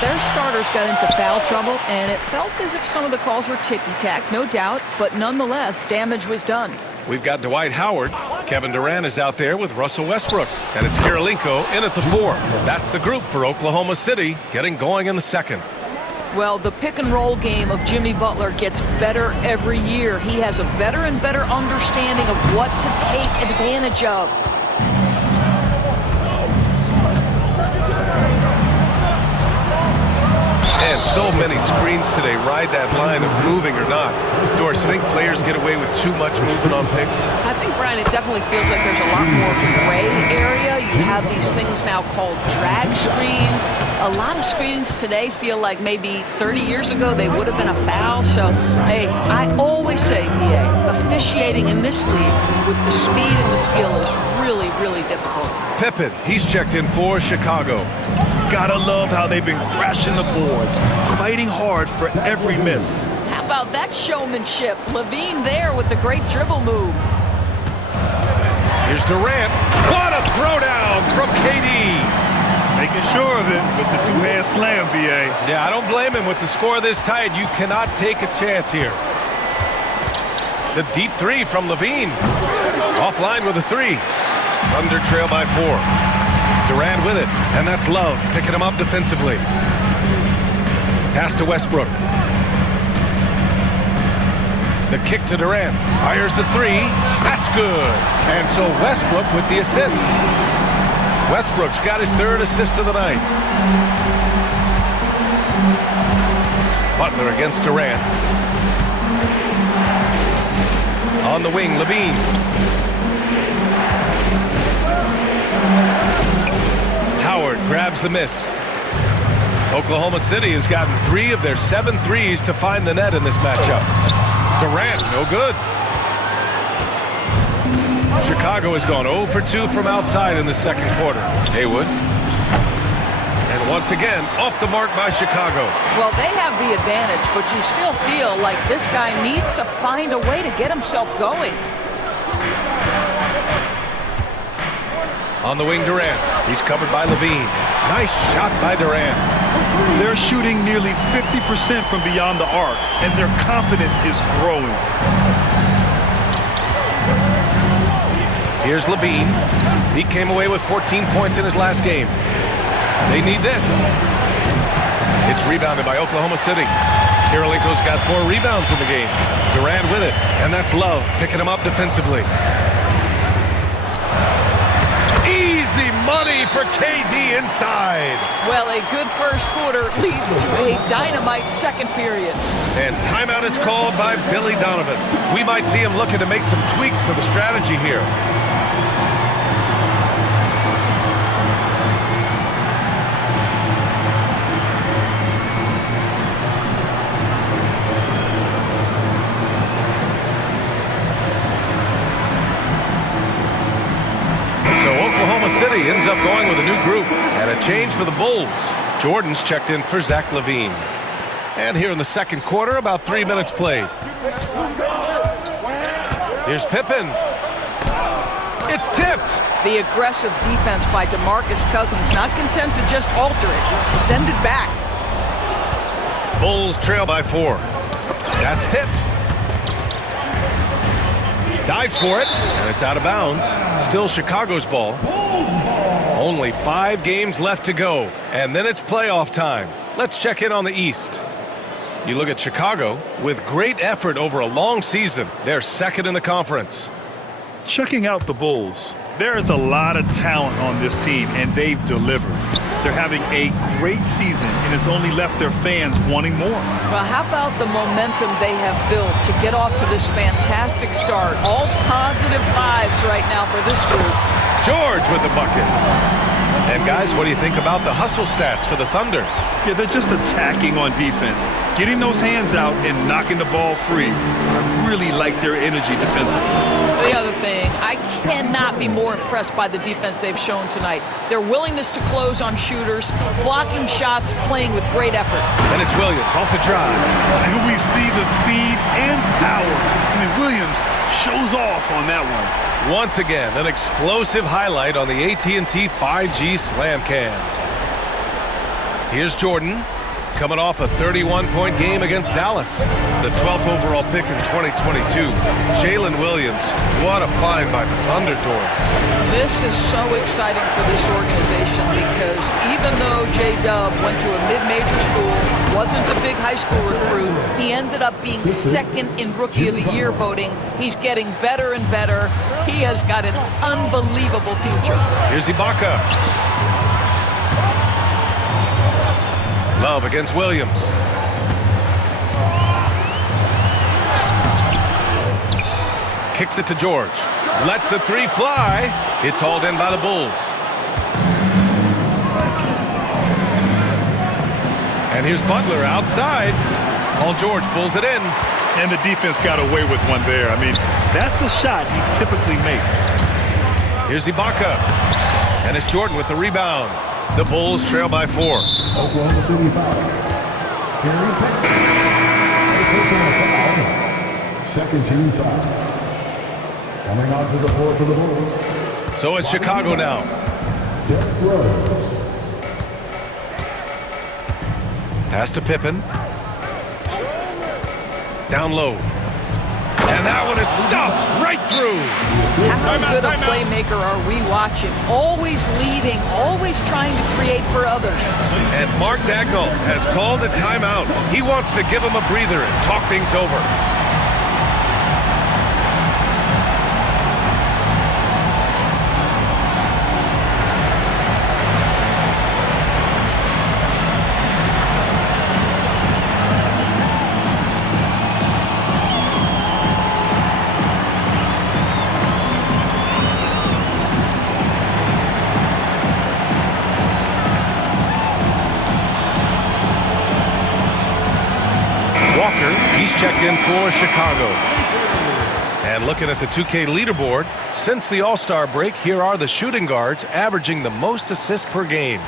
their starters got into foul trouble, and it felt as if some of the calls were ticky-tack, no doubt, but nonetheless, damage was done. We've got Dwight Howard. Kevin Durant is out there with Russell Westbrook. And it's Kirilenko in at the 4. That's the group for Oklahoma City, getting going in the second. Well, the pick-and-roll game of Jimmy Butler gets better every year. He has a better and better understanding of what to take advantage of. And so many screens today ride that line of moving or not. Doris, you think players get away with too much movement on picks? I think, Brian, it definitely feels like there's a lot more gray area. You have these things now called drag screens. A lot of screens today feel like maybe 30 years ago they would have been a foul. So, hey, I always say, BA, officiating in this league with the speed and the skill is really, really difficult. Pippen, he's checked in for Chicago. Gotta love how they've been crashing the boards, fighting hard for every miss. How about that showmanship? Levine there with the great dribble move. Here's Durant. What a throwdown from KD. Making sure of it with the two-hand slam, BA. Yeah, I don't blame him. With the score this tight, you cannot take a chance here. The deep 3 from Levine. Offline with a 3. Thunder trail by 4. Durant with it, and that's Love picking him up defensively. Pass to Westbrook. The kick to Durant. Fires the 3. That's good. And so Westbrook with the assist. Westbrook's got his 3rd assist of the night. Butler against Durant. On the wing, Levine. Howard grabs the miss. Oklahoma City has gotten 3 of their 7 threes to find the net in this matchup. Durant, no good. Chicago has gone 0 for 2 from outside in the second quarter. Haywood. And once again, off the mark by Chicago. Well, they have the advantage, but you still feel like this guy needs to find a way to get himself going. On the wing, Durant. He's covered by Levine. Nice shot by Durant. They're shooting nearly 50% from beyond the arc, and their confidence is growing. Here's Levine. He came away with 14 points in his last game. They need this. It's rebounded by Oklahoma City. Kirilenko's got 4 rebounds in the game. Durant with it, and that's Love picking him up defensively. Easy money for KD inside. Well, a good first quarter leads to a dynamite second period. And timeout is called by Billy Donovan. We might see him looking to make some tweaks to the strategy here. City ends up going with a new group and a change for the Bulls. Jordan's checked in for Zach LaVine. And here in the second quarter, about 3 minutes played. Here's Pippen. It's tipped. The aggressive defense by DeMarcus Cousins, not content to just alter it, send it back. Bulls trail by 4. That's tipped. Dives for it, and it's out of bounds. Still Chicago's ball. Only 5 games left to go, and then it's playoff time. Let's check in on the East. You look at Chicago, with great effort over a long season, they're second in the conference. Checking out the Bulls, there is a lot of talent on this team, and they've delivered. They're having a great season, and it's only left their fans wanting more. Well, how about the momentum they have built to get off to this fantastic start? All positive vibes right now for this group. George with the bucket. And guys, what do you think about the hustle stats for the Thunder? Yeah, they're just attacking on defense, getting those hands out and knocking the ball free. I really like their energy defensively. The other thing, I cannot be more impressed by the defense they've shown tonight. Their willingness to close on shooters, blocking shots, playing with great effort. And it's Williams off the drive. And we see the speed and power. I mean, Williams shows off on that one. Once again, an explosive highlight on the AT&T 5G Slam Cam. Here's Jordan, coming off a 31-point game against Dallas. The 12th overall pick in 2022. Jalen Williams, what a find by the Thunder Dogs. This is so exciting for this organization because even though J-Dub went to a mid-major school, wasn't a big high school recruit, he ended up being second in Rookie of the Year voting. He's getting better and better. He has got an unbelievable future. Here's Ibaka. Love against Williams. Kicks it to George. Lets the three fly. It's hauled in by the Bulls. And here's Butler outside. Paul George pulls it in. And the defense got away with one there. I mean, that's a shot he typically makes. Here's Ibaka. And it's Jordan with the rebound. The Bulls trail by 4. Oklahoma City foul. Gary Payton. Second team foul. Coming onto the floor for the Bulls. So it's Chicago now. Derrick Rose. Pass to Pippen. Down low. And that one is stuffed right through. How good a playmaker are we watching? Always leading, always trying to create for others. And Mark Daigneault has called a timeout. He wants to give him a breather and talk things over. Walker, he's checked in for Chicago. And looking at the 2K leaderboard, since the All-Star break, here are the shooting guards averaging the most assists per game.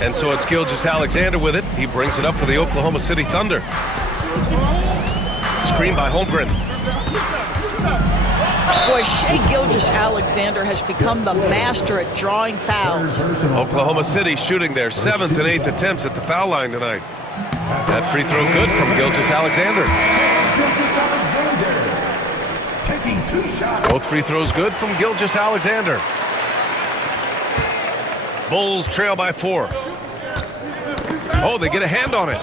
And so it's Gilgeous-Alexander with it. He brings it up for the Oklahoma City Thunder. Screen by Holmgren. Boy, Shai Gilgeous-Alexander has become the master at drawing fouls. Oklahoma City shooting their 7th and 8th attempts at the foul line tonight. That free throw good from Gilgeous-Alexander. Taking 2 shots. Both free throws good from Gilgeous-Alexander. Bulls trail by 4. Oh, they get a hand on it.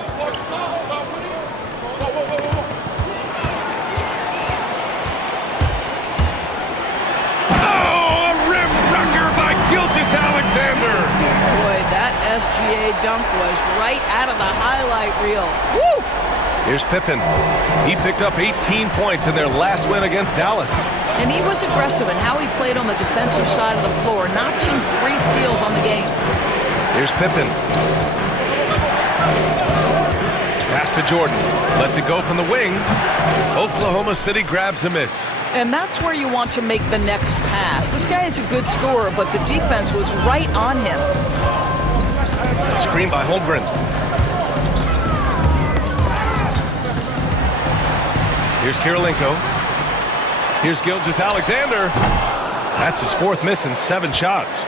Oh, a rim wrecker by Gilgeous-Alexander. Boy, that SGA dunk was right out of the highlight reel. Woo! Here's Pippen. He picked up 18 points in their last win against Dallas. And he was aggressive in how he played on the defensive side of the floor, notching 3 steals on the game. Here's Pippen. Pass to Jordan. Lets it go from the wing. Oklahoma City grabs a miss. And that's where you want to make the next pass. This guy is a good scorer, but the defense was right on him. Screen by Holmgren. Here's Kirilenko. Here's Gilgeous-Alexander. That's his 4th miss in 7 shots.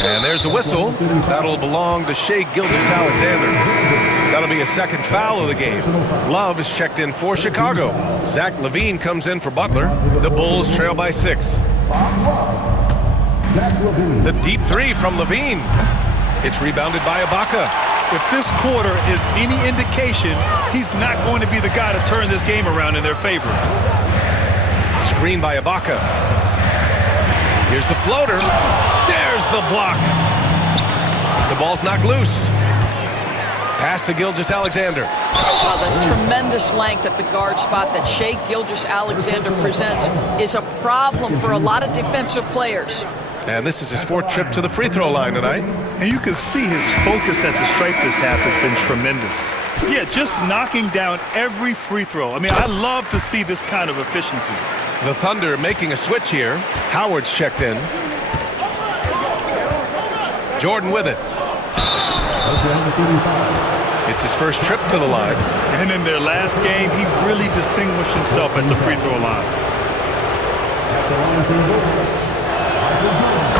And there's a whistle. That'll belong to Shai Gilgeous-Alexander. That'll be a 2nd foul of the game. Love is checked in for Chicago. Zach LaVine comes in for Butler. The Bulls trail by 6. The deep 3 from LaVine. It's rebounded by Ibaka. If this quarter is any indication, he's not going to be the guy to turn this game around in their favor. Screen by Ibaka. Here's the floater. There's the block. The ball's knocked loose. Pass to Gilgeous-Alexander. Well, the tremendous length at the guard spot that Shai Gilgeous-Alexander presents is a problem for a lot of defensive players. And this is his 4th trip to the free throw line tonight. And you can see his focus at the stripe this half has been tremendous. Yeah, just knocking down every free throw. I mean, I love to see this kind of efficiency. The Thunder making a switch here. Howard's checked in. Jordan with it. It's his first trip to the line. And in their last game, he really distinguished himself at the free throw line.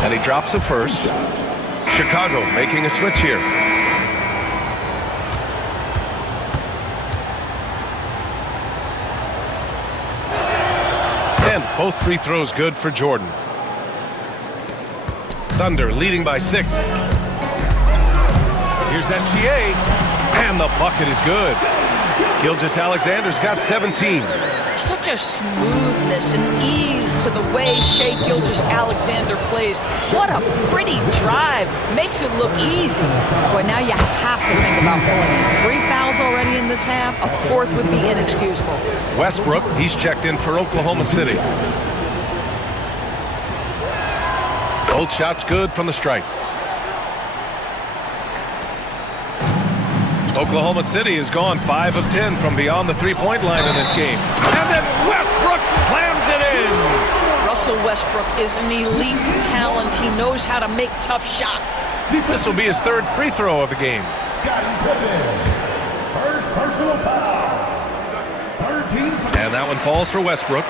And And he drops it first. Chicago making a switch here. And both free throws good for Jordan. Thunder leading by 6. Here's SGA, and the bucket is good. Gilgeous-Alexander's got 17. Such a smoothness and ease to the way Shai Gilgeous-Alexander plays. What a pretty drive. Makes it look easy. Boy, now you have to think about pulling 3 fouls already in this half. A 4th would be inexcusable. Westbrook, he's checked in for Oklahoma City. Both shots good from the stripe. Oklahoma City has gone 5 of 10 from beyond the three-point line in this game. And then Westbrook slams it in. Russell Westbrook is an elite talent. He knows how to make tough shots. This will be his 3rd free throw of the game. Scottie Pippen. First personal foul. 13. And that one falls for Westbrook.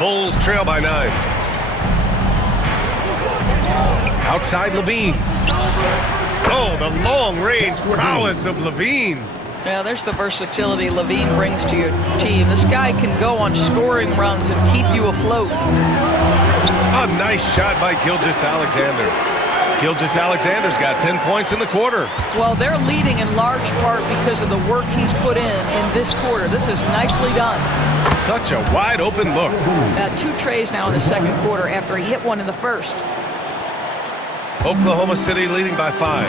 Bulls trail by 9. Outside Levine. Oh, the long-range prowess of Levine. Yeah, there's the versatility Levine brings to your team. This guy can go on scoring runs and keep you afloat. A nice shot by Gilgeous-Alexander. Gilgeous-Alexander's got 10 points in the quarter. Well, they're leading in large part because of the work he's put in this quarter. This is nicely done. Such a wide-open look. 2 trays now in the second quarter after he hit one in the first. Oklahoma City leading by 5.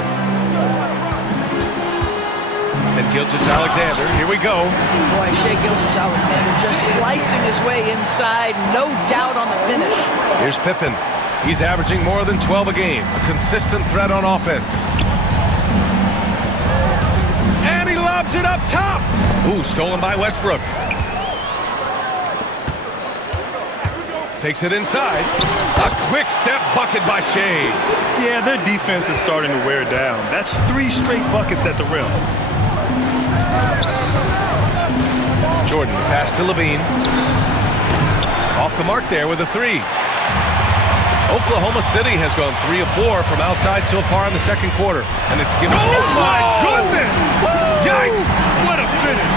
And Gilgeous-Alexander, here we go. Boy, Shai Gilgeous-Alexander just slicing his way inside. No doubt on the finish. Here's Pippen. He's averaging more than 12 a game. A consistent threat on offense. And he lobs it up top. Ooh, stolen by Westbrook. Takes it inside. A quick step bucket by Shai. Yeah, their defense is starting to wear down. That's 3 straight buckets at the rim. Jordan, the pass to Levine. Off the mark there with a 3. Oklahoma City has gone 3 of 4 from outside so far in the second quarter. And it's given... Oh, my goodness! Yikes! What a finish!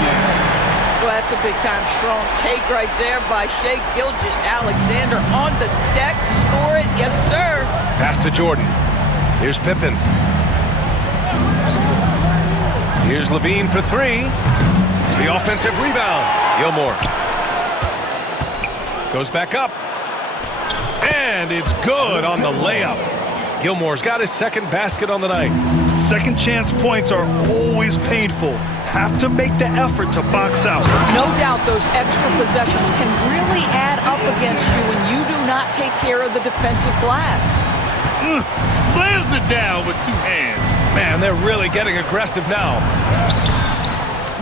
Well, that's a big-time strong take right there by Shai Gilgeous-Alexander on the deck. Score it. Yes, sir. Pass to Jordan. Here's Pippen. Here's Levine for 3. The offensive rebound. Gilmore. Goes back up. And it's good on the layup. Gilmore's got his 2nd basket on the night. Second chance points are always painful. Have to make the effort to box out. No doubt those extra possessions can really add up against you when you do not take care of the defensive glass. Slams it down with 2 hands. Man, they're really getting aggressive now.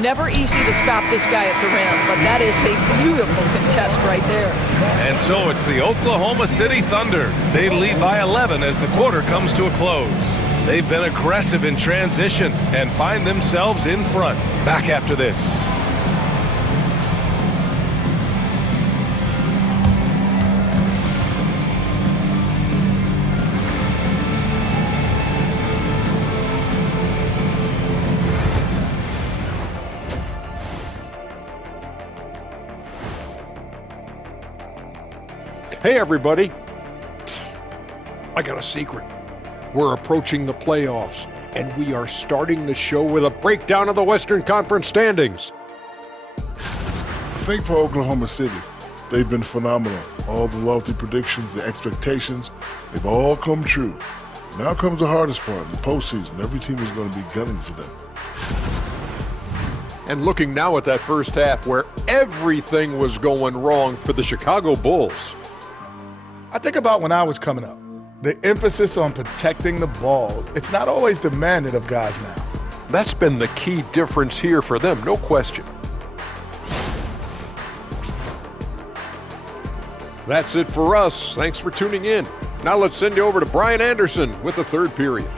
Never easy to stop this guy at the rim, but that is a beautiful contest right there. And so it's the Oklahoma City Thunder. They lead by 11 as the quarter comes to a close. They've been aggressive in transition and find themselves in front. Back after this. Hey, everybody. Psst. I got a secret. We're approaching the playoffs, and we are starting the show with a breakdown of the Western Conference standings. I think for Oklahoma City, they've been phenomenal. All the lofty predictions, the expectations, they've all come true. Now comes the hardest part, in the postseason. Every team is going to be gunning for them. And looking now at that first half where everything was going wrong for the Chicago Bulls. I think about when I was coming up. The emphasis on protecting the ball, it's not always demanded of guys now. That's been the key difference here for them, no question. That's it for us. Thanks for tuning in. Now let's send you over to Brian Anderson with the third period.